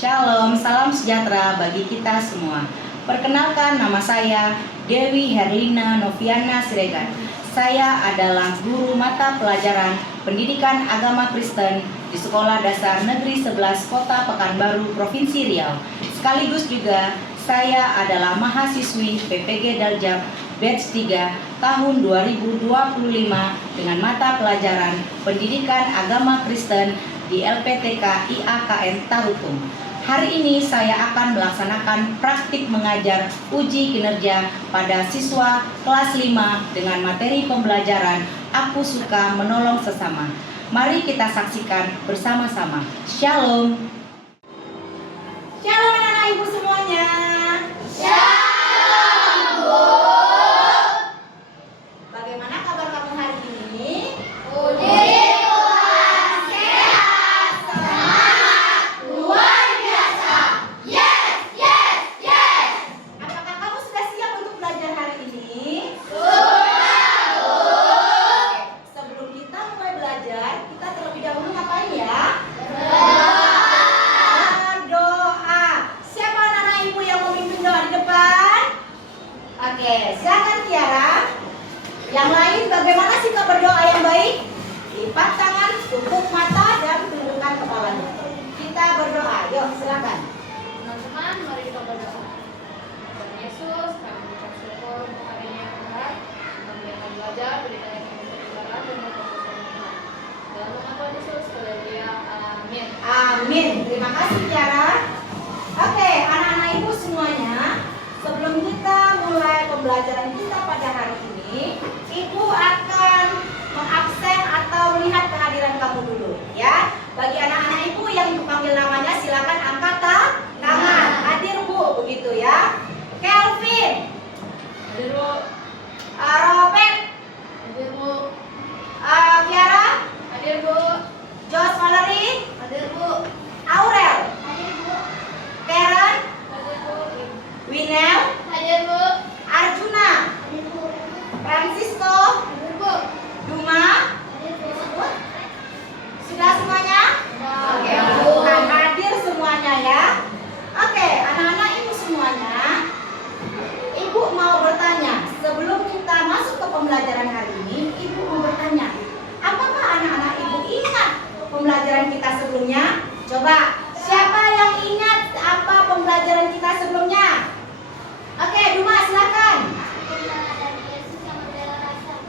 Shalom, salam sejahtera bagi kita semua. Perkenalkan, nama saya Dewi Herlina Noviana Siregar. Saya adalah guru mata pelajaran Pendidikan Agama Kristen di Sekolah Dasar Negeri 11 Kota Pekanbaru, Provinsi Riau. Sekaligus juga saya adalah mahasiswi PPG Daljab Batch 3 tahun 2025 dengan mata pelajaran Pendidikan Agama Kristen di LPTK IAKN Tarutung. Hari ini saya akan melaksanakan praktik mengajar uji kinerja pada siswa kelas 5 dengan materi pembelajaran Aku Suka Menolong Sesama. Mari kita saksikan bersama-sama. Shalom. Shalom anak-anak ibu semuanya. Shalom, Bu. Bagaimana kabar kamu hari ini? Puji Tuhan, sehat, semangat, luar biasa. Yes, yes, yes. Apakah kamu sudah siap untuk belajar hari ini? Sudah, Bu. Sebelum kita mulai belajar, kita terlebih dahulu ngapain ya? Berdoa. Siapa anak-anak ibu yang memimpin doa di depan? Oke, silakan Tiara. Yang lain bagaimana sikap berdoa yang baik? Lipat tangan, tutup mata, dan tundukkan kepalanya. Kita berdoa. Yuk, silakan. Teman-teman, mari kita berdoa. Tuhan Yesus, kami mengucap syukur untuk hari ini yang Tuhan. Kami akan belajar, berikan yang kami kebenaran dan berfokus Tuhan. Dalam nama Tuhan Yesus, haleluya, amin. Amin. Terima kasih Tiara. Oke, anak-anak ibu semuanya, sebelum kita mulai pembelajaran kita pada hari ini, ibu akan mengabsen atau melihat kehadiran kamu dulu, ya. Bagi anak-anak ibu yang dipanggil namanya, silakan angkat tangan. Hadir Bu, begitu ya. Kelvin, Hadir, Bu. Robert, Hadir, Bu. Tiara, Hadir, Bu. Jos Valerie, Hadir, Bu. Aurel, Hadir, Bu. Karen, Hadir, Bu. Winel, Hadir, Bu. Arjuna, Hadir, Bu. Francisco, Hadir, Bu. Duma. Hadir, Bu. Sudah semuanya? Oke, Bu. bukan hadir semuanya ya. Oke, anak-anak ibu semuanya, ibu mau bertanya. Sebelum kita masuk ke pembelajaran hari ini, ibu mau bertanya, apakah anak-anak ibu ingat pembelajaran kita sebelumnya? Coba, siapa yang ingat apa pembelajaran kita sebelumnya? Oke, Duma silakan.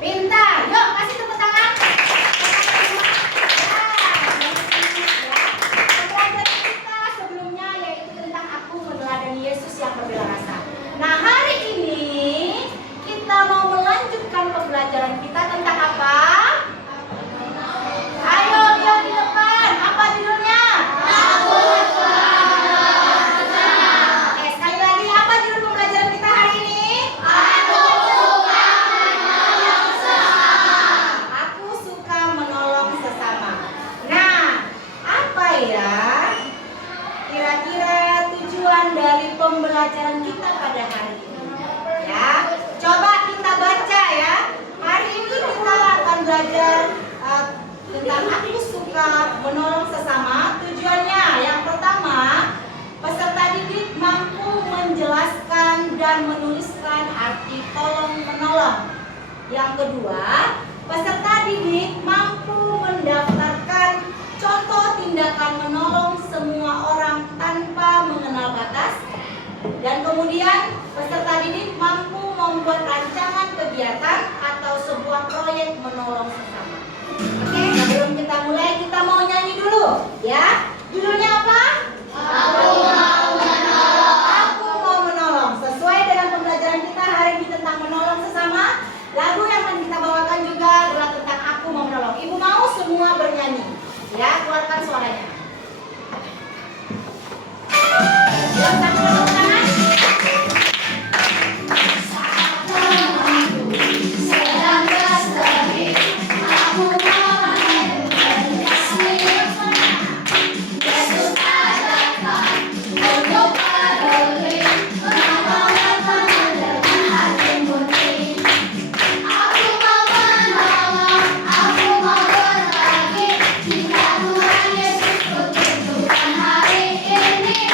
Pintar, yuk kasih tepuk tangan. Pembelajaran kita sebelumnya yaitu tentang aku meneladani Yesus yang berbela rasa. Nah, hari ini kita mau melanjutkan pembelajaran kita tentang apa? Ayo, dia di depan. Apa judulnya? Aku suka menolong sesama. Oke, sekali lagi, apa judul pembelajaran kita hari ini? Aku suka menolong sesama. Aku suka menolong sesama. Nah, apa ya kira-kira tujuan dari pembelajaran kita pada hari ini? Ya, coba kita baca ya. Hari ini kita akan belajar tentang aku suka menolong sesama. Tujuannya yang pertama, peserta didik mampu menjelaskan dan menuliskan arti tolong menolong. Yang kedua, peserta didik mampu mendaftarkan contoh tindakan menolong semua orang tanpa mengenal batas. Dan kemudian, peserta didik mampu membuat rancangan kegiatan atau sebuah proyek menolong sesama. Oke, sebelum kita mulai, kita mau nyanyi dulu, ya. Judulnya apa? Aku mau menolong. Aku mau menolong. Sesuai dengan pembelajaran kita hari ini tentang menolong sesama, lagu yang akan kita bawakan juga adalah tentang aku mau menolong. Ibu mau semua bernyanyi, ya, keluarkan suaranya. Yang satu tepuk tangan. Sedang bersedih, aku mau menedukkan Yesus ajarkan untuk peduli, menolong dan mendengarkan hati murni. Aku mau menolong, aku mau berbagi, jika Tuhan Yesus kutunjukkan hari ini.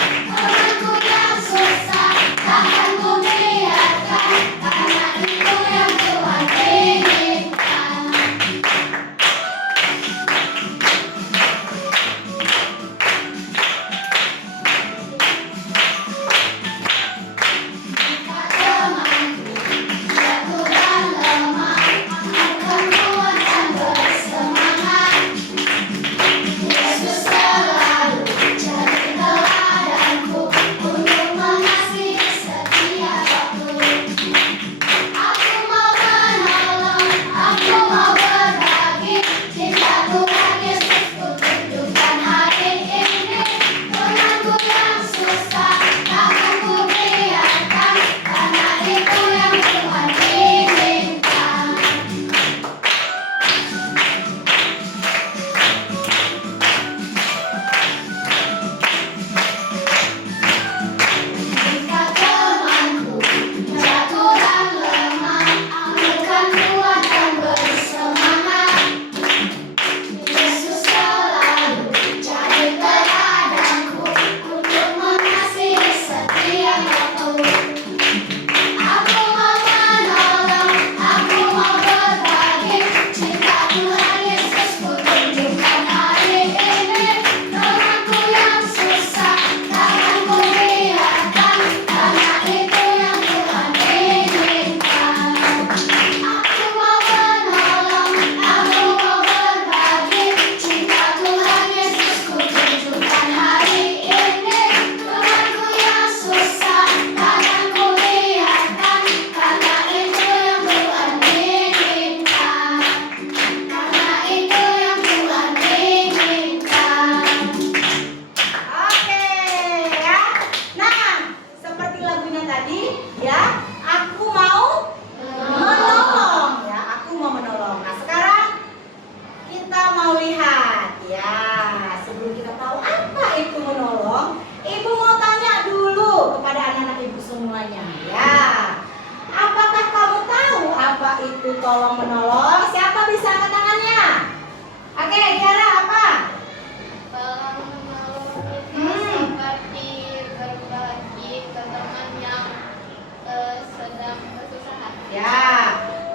sedang bersusah. Ya,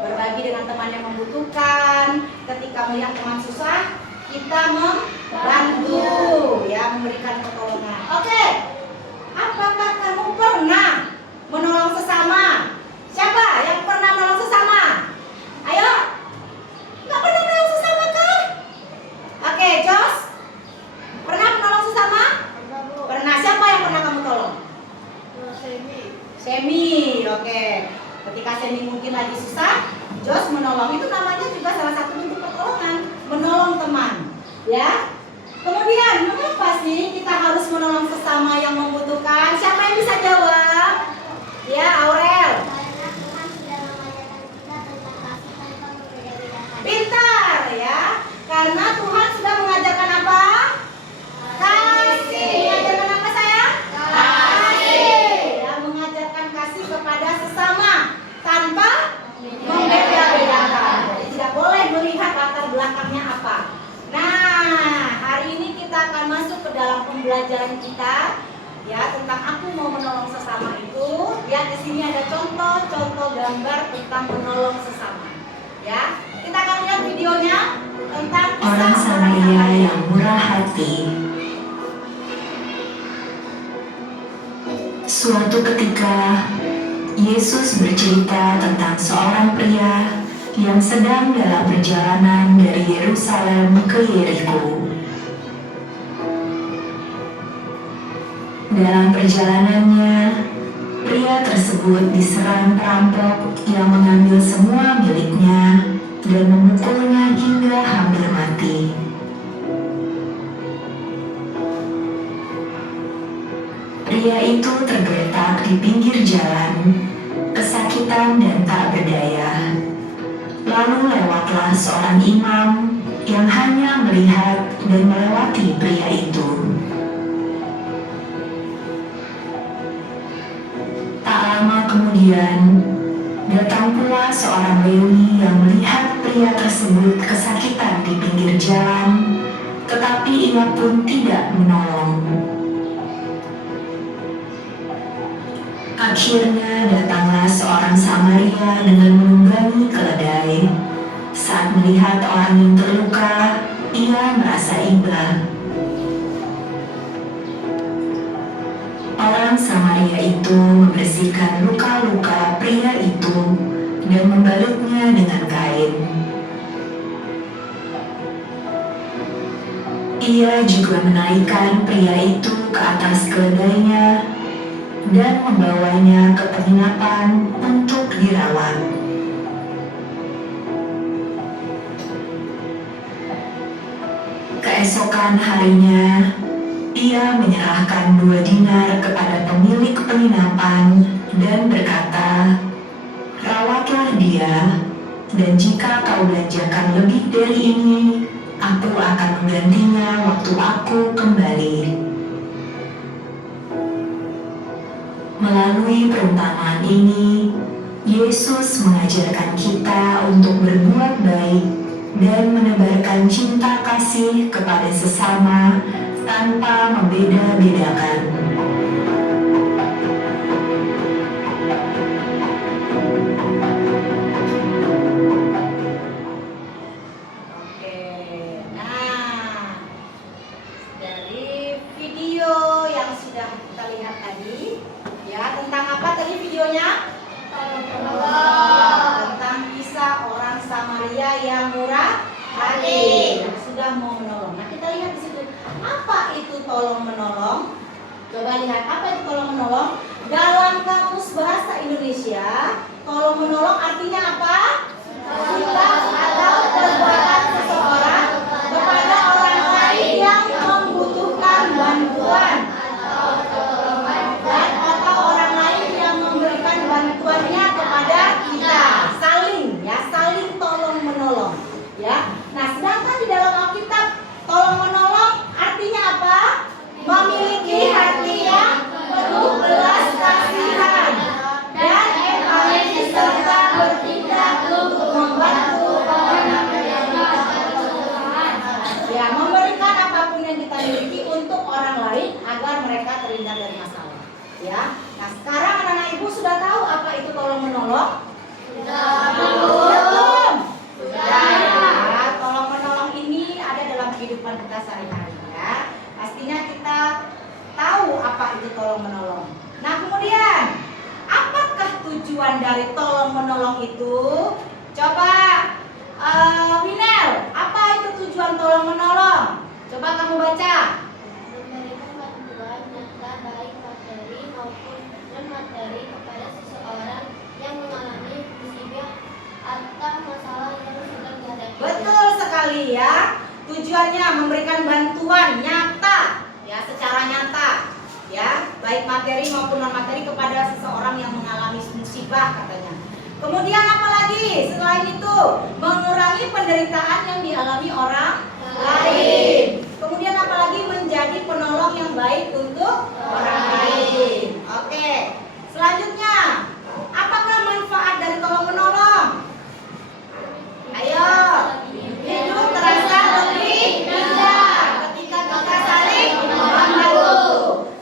berbagi dengan teman yang membutuhkan. Ketika melihat teman susah, kita membantu, ya, memberikan pertolongan. Oke, apakah kamu pernah menolong sesama? Siapa yang pernah menolong sesama? Ayo, nggak pernah menolong sesama kah? Oke, Jos, pernah menolong sesama? Pernah. Siapa yang pernah kamu tolong? Semi, oke. Ketika Semi mungkin lagi susah, Jos menolong. Itu namanya juga salah satu bentuk pertolongan, menolong teman, ya. Kemudian, mengapa sih kita harus menolong sesama yang membutuhkan? Siapa yang bisa jawab? Ya, Aurel. Karena Tuhan sudah mengajarkan kita tentang kasih tanpa membeda-bedakan. Pintar, ya. Karena Tuhan sudah mengajarkan apa? Kasih. Mengajarkan apa, sayang? Kasih. Ya, mengajarkan kasih kepada sesama tanpa membeda-bedakan. Jadi tidak boleh melihat latar belakangnya apa. Nah, hari ini kita akan masuk ke dalam pembelajaran kita, ya, tentang aku mau menolong sesama itu. Lihat di sini ada contoh-contoh gambar tentang menolong sesama. Ya, kita akan lihat videonya tentang kisah Orang Samaria yang murah hati. Suatu ketika, Yesus bercerita tentang seorang pria yang sedang dalam perjalanan dari Yerusalem ke Yeriko. Dalam perjalanannya, pria tersebut diserang perampok yang mengambil semua miliknya dan memukulnya hingga hampir mati. Pria itu tergeletak di pinggir jalan, kesakitan dan tak berdaya. Lalu lewatlah seorang imam yang hanya melihat dan melewati pria itu. Tak lama kemudian, datang pula seorang Lewi yang melihat pria tersebut kesakitan di pinggir jalan, tetapi ia pun tidak menolong. Akhirnya datanglah seorang Samaria dengan menunggangi keledai. Saat melihat orang yang terluka, ia merasa iba. Orang Samaria itu membersihkan luka-luka pria itu dan membalutnya dengan kain. Ia juga menaikkan pria itu ke atas keledainya dan membawanya ke penginapan untuk dirawat. Keesokan harinya, ia menyerahkan 2 dinar kepada pemilik penginapan dan berkata, "Rawatlah dia, dan jika kau belanjakan lebih dari ini, aku akan menggantinya waktu aku kembali." Melalui perumpamaan ini, Yesus mengajarkan kita untuk berbuat baik dan menebarkan cinta kasih kepada sesama tanpa membeda-bedakan. Oke, nah, dari video yang sudah kita lihat tadi, ya, tentang apa tadi videonya? Tentang kisah orang Samaria yang murah hati, yang sudah mau menolong. Nah, kita lihat di situ, apa itu tolong menolong? Coba lihat, apa itu tolong menolong? Dalam kamus bahasa Indonesia, tolong menolong artinya apa? Sikap atau perbuatan seseorang kepada orang lain yang membutuhkan bantuan, dan atau orang lain yang memberikan bantuannya kepada kita. Saling, ya, saling tolong menolong, ya. Nah, sedangkan di dalam Alkitab, tolong menolong artinya apa? Memiliki hati yang penuh belas kasihan dan empati serta bertindak untuk membantu orang yang membutuhkan. Ya, memberikan apapun yang kita miliki untuk orang lain agar mereka terhindar dari masalah. Ya. Nah, sekarang anak-anak ibu sudah tahu apa menolong? Sudah. Belum. Sudah ya. Tolong menolong ini ada dalam kehidupan kita sehari-hari ya. Pastinya kita tahu apa itu tolong menolong. Nah kemudian apakah tujuan dari tolong menolong itu? Coba Winel, apa itu tujuan tolong menolong? Coba kamu baca. Memberikan bantuan nyata baik materi maupun non materi kepada seseorang yang mengalami musibah atau masalah yang sedang dihadapi. Betul sekali ya. Tujuannya memberikan bantuan nyata ya, secara nyata ya, baik materi maupun non materi kepada seseorang yang mengalami musibah katanya. Kemudian apa lagi selain itu? Mengurangi penderitaan yang dialami orang lain. Kemudian apalagi menjadi penolong yang baik untuk orang lain. Oke. Selanjutnya, apakah manfaat dari tolong menolong? Ayo. Hidup terasa lebih indah ketika kita saling membantu.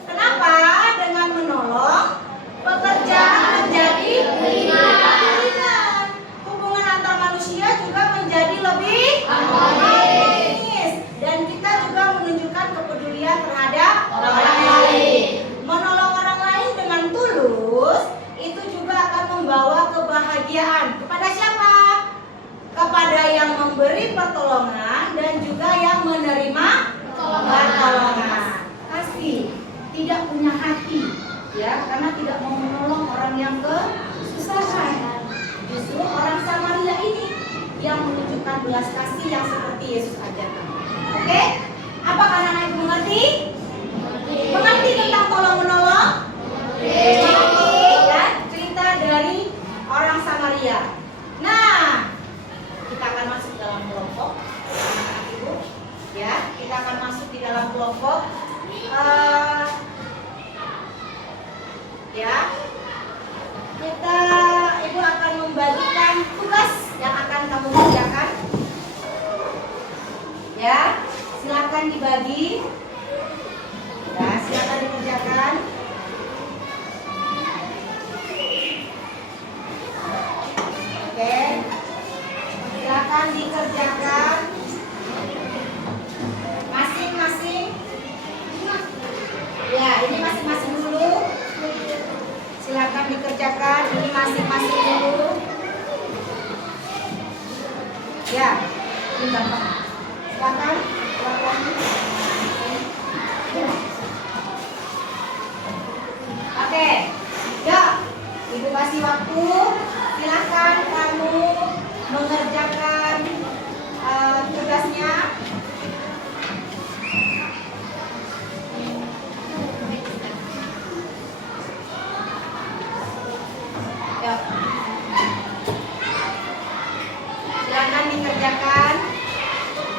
Kenapa? Dengan menolong pekerjaan menjadi ringan. Hubungan antar manusia juga menjadi lebih harmonis. Dan kita juga menunjukkan kepedulian terhadap orang lain. Menolong orang lain dengan tulus itu juga akan membawa kebahagiaan. Kepada siapa? Kepada yang memberi pertolongan dan juga yang menerima pertolongan. Pasti tidak punya hati ya, karena tidak mau menolong orang yang kesusahan. Justru orang Samaria ini yang menunjukkan belas kasih yang seperti Yesus ajarkan. Oke? Apakah anak-anak ibu mengerti? Mengerti tentang tolong menolong? Mengerti ya, cerita dari orang Samaria. Nah, kita akan masuk dalam kelompok anak-anak ibu ya, kita akan masuk di dalam kelompok ya, ibu akan membagikan tugas yang akan kamu kerjakan ya, silakan dibagi ya, silakan dikerjakan. Oke, silakan dikerjakan masing-masing ya, ini masing-masing dulu, silakan dikerjakan ini masing-masing dulu ya, ini gampang, silakan oke, yuk ibu kasih waktu, silakan kamu mengerjakan tugasnya. Yuk. Silakan dikerjakan,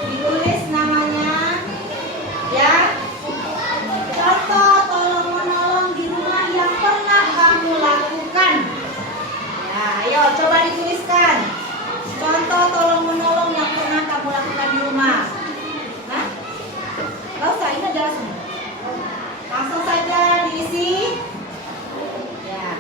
ditulis namanya ya. Contoh tolong menolong di rumah yang pernah kamu lakukan. Nah, ayo coba dituliskan. Contoh tolong menolong yang pernah kamu lakukan di rumah. Hah? Gak usah, ini aja langsung saja diisi. Ya.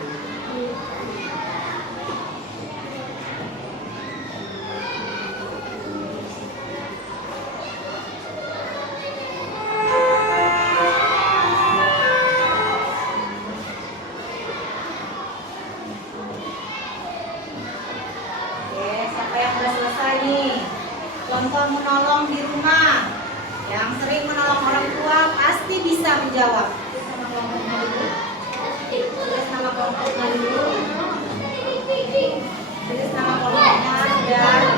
Contoh menolong di rumah, yang sering menolong orang tua pasti bisa menjawab. Tulis nama kelompoknya dulu. Tulis nama kelompoknya dan tulis nama kelompoknya dulu.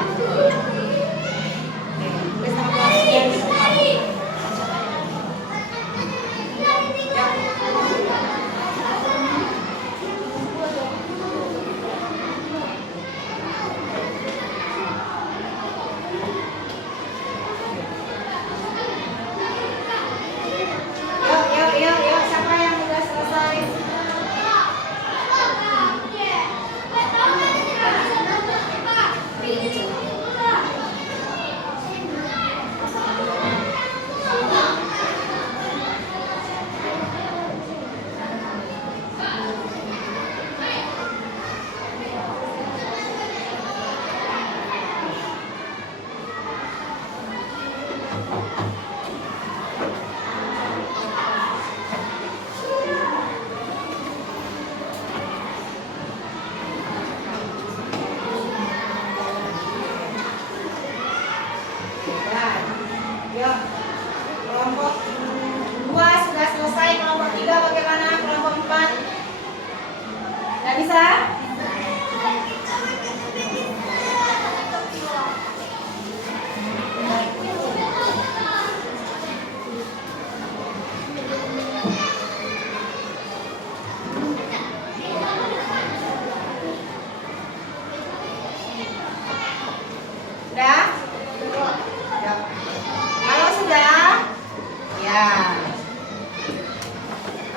Yuk, siapa yang udah selesai?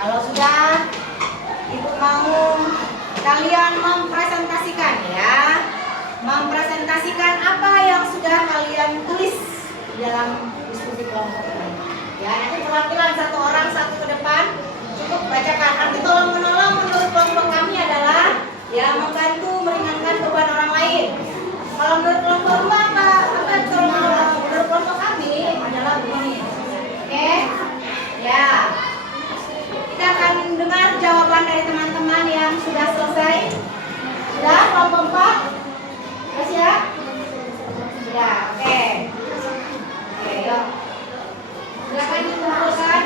Kalau sudah, Ibu mau kalian mempresentasikan ya. Mempresentasikan apa yang sudah kalian tulis di dalam diskusi kelompok ini. Ya, nanti perwakilan satu orang satu ke depan cukup bacakan. Arti tolong menolong menurut kelompok kami adalah ya membantu meringankan beban orang lain. Kalau menurut kelompok lu apa? Apa tolong menolong? Menurut kelompok kami adalah begini. Oke? Ya. Kita akan dengar jawaban dari teman-teman yang sudah selesai. Sudah kelompok 4? Sudah siap? Ya, oke. Oke, yuk. Silakan dikumpulkan.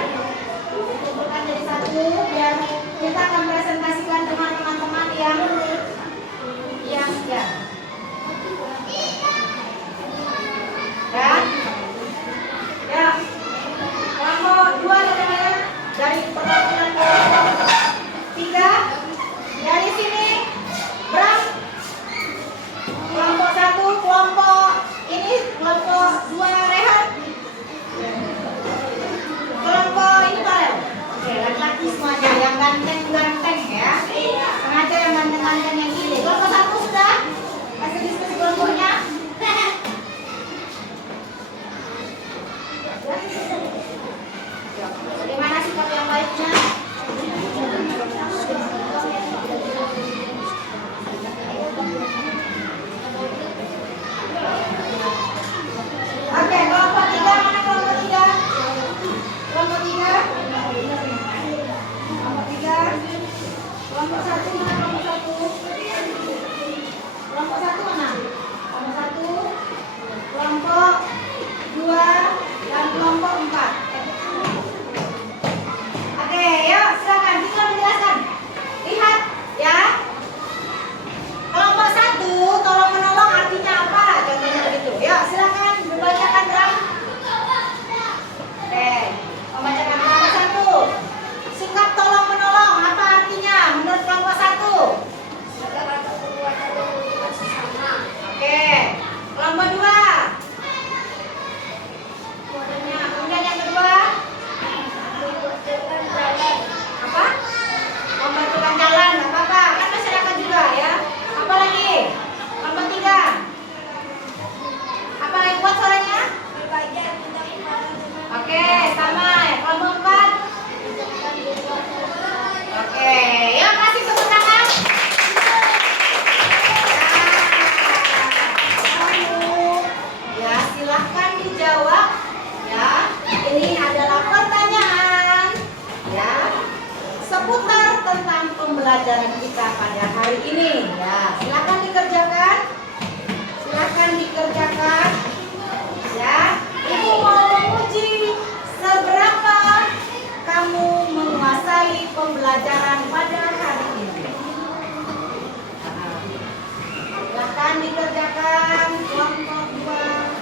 Kumpulkan jadi satu biar kita akan presentasikan dengan teman-teman yang ya. Dan ya. Kelompok 2 dari mana? Dari perwakilan kelompok 3 dari sini. Bram. Kelompok 1, kelompok ini, kelompok 2 Rehan. Kelompok ini Farel. Oke, laki-laki semuanya yang ganteng-ganteng ya. Sengaja yang ganteng-ganteng yang ini. Kelompok 1 sudah? Masih diskusi kelompoknya? Bagaimana sikap yang baiknya? Oke, kelompok 3 mana kelompok 3? Kelompok 3? Kelompok 3? Kelompok 1 mana kelompok 1? Kelompok 1 mana? Kelompok 1, kelompok 2, dan kelompok 4. Oke, yuk silakan tinggal menjelaskan. Lihat ya. Kelompok 1 tolong menolong artinya apa? Contohnya begitu. Yuk silakan membacakan Bram. Oke, membacakan kelompok 1. Sikap tolong menolong apa artinya menurut kelompok 1? Oke, kelompok 2. Kemudian yang kedua apa? Membantukan jalan, nggak apa-apa, kan masyarakat juga ya. Apa lagi? Kelompok 3. Apa lagi buat suaranya? Oke, sama ya. Kelompok 4. Oke, ya kasih tepuk tangan. Ya, silahkan dijawab. Ya, ini adalah pertanyaan ya seputar tentang pembelajaran kita pada hari ini. Ya, silahkan dikerjakan. Silahkan dikerjakan. Ya, Ibu mau menguji seberapa kamu menguasai pembelajaran pada hari ini. Silahkan dikerjakan kelompok 2.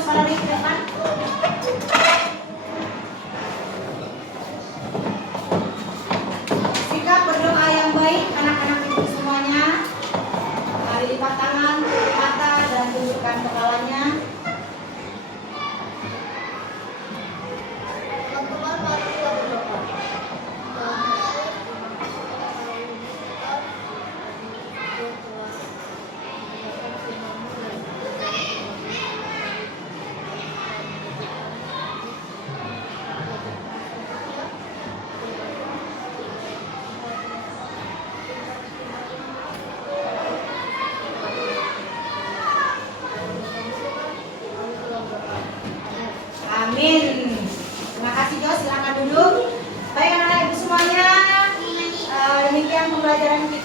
waspada di depan. Sikap berdoa yang baik anak-anak ibu semuanya. Mari lipat tangan, tutup mata dan tundukkan kepalanya. Teman-teman, mari kita berdoa. Amin. Terima kasih Jo, silakan duduk. Baik anak-anak ibu semuanya, demikian pembelajaran kita.